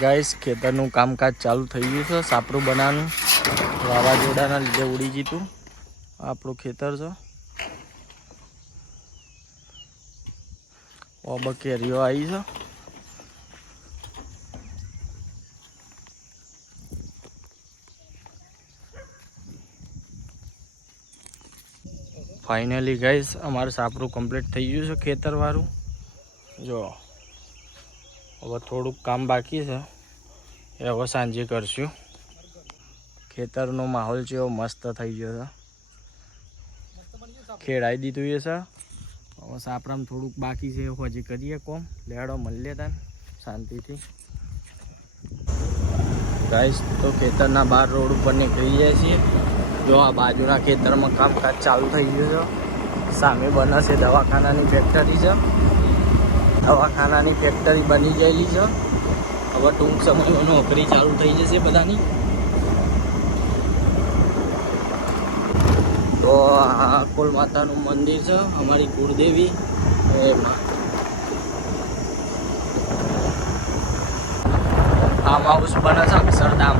Guys ખેતરનું કામકાજ ચાલુ થઈ ગયું છે. સાપરું બનાવવાનું વાવાઝોડાના લીધે ઉડી ગયું. આપણું ખેતર છે. ઓબ કેરીઓ આવી છે. ફાઇનલી ગાઈસ અમારું સાપરું કમ્પ્લીટ થઈ ગયું છે ખેતરવાળું. જો હવે થોડુંક કામ બાકી છે એ હવે સાંજે કરશું. ખેતરનો માહોલ જેવો મસ્ત થઈ ગયો છે. ખેડાઈ દીધું એ છે. હવે સાપરામાં થોડુંક બાકી છે એવું હજી કરીએ કોમ. લેડો મળીએ તાન શાંતિથી. ગાઈસ તો ખેતરના બહાર રોડ ઉપર નીકળી જાય છીએ. જો આ બાજુના ખેતરમાં કામકાજ ચાલુ થઈ ગયું છે. સામે બને છે દવાખાનાની ફેક્ટરી છે. દવાખાનાની ફેક્ટરી બની ગયેલી છે. હવે ટૂંક સમયમાં નોકરી ચાલુ થઈ જશે બધાની. તો આ કુલ માતાનું મંદિર છે, અમારી કુળદેવી. ફાર્મ હાઉસ બને છે અક્ષરધામ.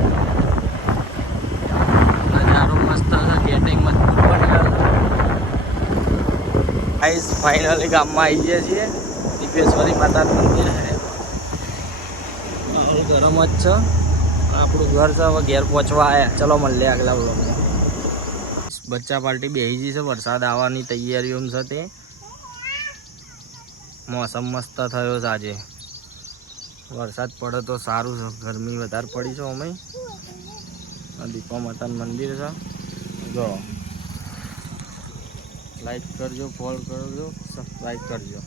નજારો મસ્ત છે, ગેટિંગ મજબૂત બનેલા છે. ગાઈસ ફાઇનલી ગામમાં આવી ગયા છીએ. દીપેશ્વરી માતાનું મંદિર છે. માહોલ ગરમ જ છે. આપણું ઘર છે. હવે ઘેર પહોંચવા આવ્યા. ચલો મળીએ આગલા બ્લોગમાં. બચ્ચા પાર્ટી બેસી ગઈ છે. વરસાદ આવવાની તૈયારીઓમાં છે. તે મોસમ મસ્ત થયો છે આજે. વરસાદ પડે તો સારું છે. ગરમી વધારે પડી છે. અમે દીપા માતાનું મંદિર છે. જો લાઈક કરજો, ફોલો કરજો, સબસ્ક્રાઈબ કરજો.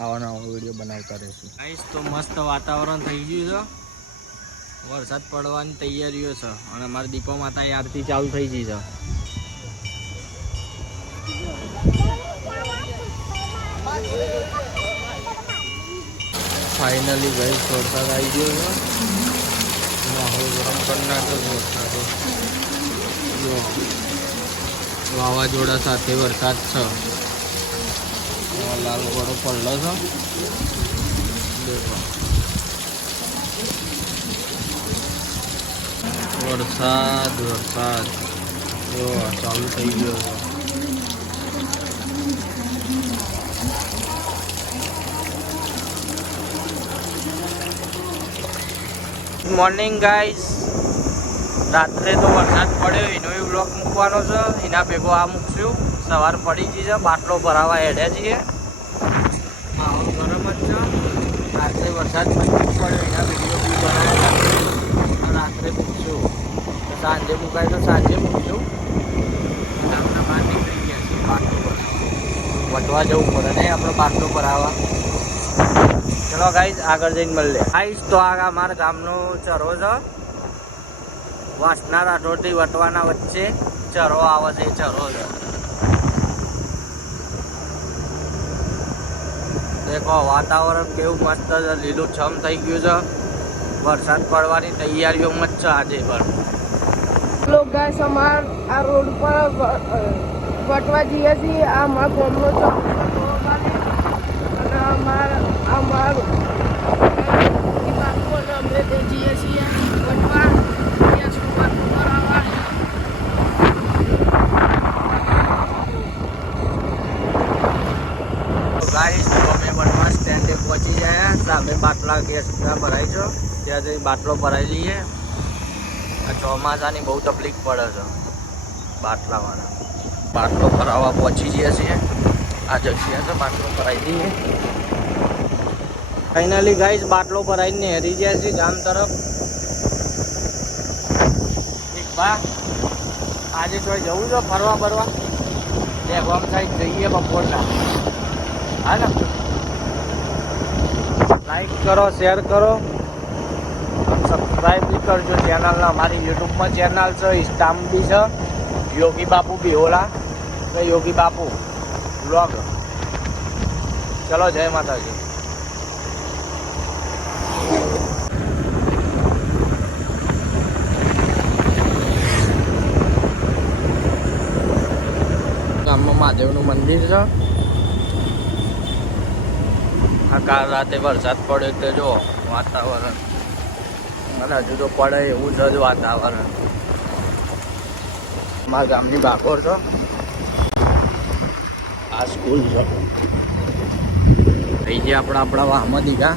આવા નવા વિડીયો બનાવતા રહીશું. ગાઈસ તો મસ્ત વાતાવરણ થઈ ગયું છે. વરસાદ પડવાની તૈયારીઓ છે અને અમારી દીપા માતા આરતી ચાલુ થઈ ગઈ છે. ફાઇનલી ગાઈસ વરસાદ આવી ગયો છે. માહોલ ગરમ કરી નાખ્યો વરસાદ. જો વાવાઝોડા સાથે વરસાદ છે. લાલ ઘોડો પડલો છે. દેખો વરસાદ જો ચાલુ થઈ ગયો છે. Good morning guys. રાત્રે તો વરસાદ પડ્યો એનો બ્લોગ મૂકવાનો છે. એના ભેગો આ મૂકશું. સવાર પડી ગઈ છે. બાટલો ભરાવા હેડ્યા છીએ. માહોલ ગરમ જ છે. રાત્રે વરસાદ પડ્યો એના વિડીયો બી બનાવ્યા. રાત્રે મૂકશું. સાંજે મુકાય તો સાંજે મૂકશું. ગામના બહાર નીકળી ગયા છીએ બાટલો ભરાવા. વટવા જવું પડે નહીં આપણે બાટલો ભરાવા. ચલો ગાઈસ આગળ જઈને મળીએ. ગાઈસ તો આ અમારા ગામનો ચરો છે. વાસના રાઠોડથી વટવાના વચ્ચે ચરો આવે છે. ચરો છે. દેખો વાતાવરણ કેવું મસ્ત છે. લીલું છમ થઈ ગયું છે. વરસાદ પડવાની તૈયારીઓમાં જ છે આજે પણ. લોક ગાઈસ અમાર આ રોડ પર વટવા જઈએ છીએ. આ અમારા ગામનો ચરો અને અમાર અમે તે જઈએ છીએ વટવા. ગાઈસ અમે વટવા સ્ટેન્ડે પહોંચી ગયા. સામે બાટલા ગેસના ભરાય છે. ત્યાં જઈ બાટલો ભરાઈ લઈએ. આ ચોમાસાની બહુ તકલીફ પડે છે બાટલાવાળા. બાટલો ભરાવા પહોંચી ગયા છીએ. આ જગ્યા છે. બાટલો ભરાઈ દઈએ. ફાઇનલી ગાઈસ બાટલો ભરાઈને હેરી ગયા છીએ ગામ તરફ. એક બા આજે તો જવું છે ફરવા ફરવા. ગામ સાઈડ જઈએ બપોરના. હા ને, લાઈક કરો, શેર કરો, સબસ્ક્રાઈબ બી કરજો ચેનલને. અમારી યુટ્યુબમાં ચેનલ છે. ઇન્સ્ટામ બી છે. યોગી બાપુ બિહોલા કે યોગી બાપુ બ્લોગ. ચલો જય માતાજી. ગામમાં મહાદેવનું મંદિર છે. આ કાલ રાતે વરસાદ પડ્યો એટલે જો વાતાવરણ. અને હજુ તો પડે એવું જ વાતાવરણ. અમારા ગામની બાકોર છો. આ સ્કૂલ છે. થઈ ગયા આપણા વાહમાં દીધા.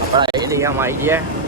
આપણા એરિયામાં આવી ગયા.